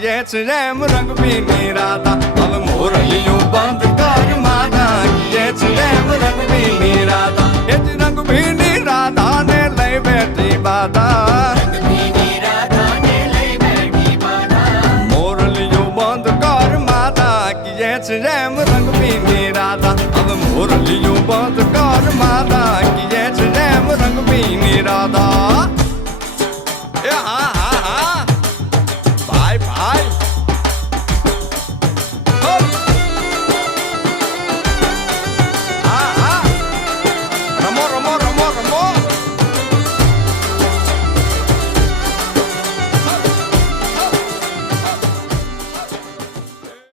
किए रेम रंग पीनी राधा अब मोरलियों बंद कर माता किए रेम रंग पीनी राधा रंग पीनी राधा ने लई बैठी बाधा मोरलियों बंद कर माता किए रेम रंग पीनी राधा अब मोरलियों बंद कर माता किए रेम रंग पीनी राधा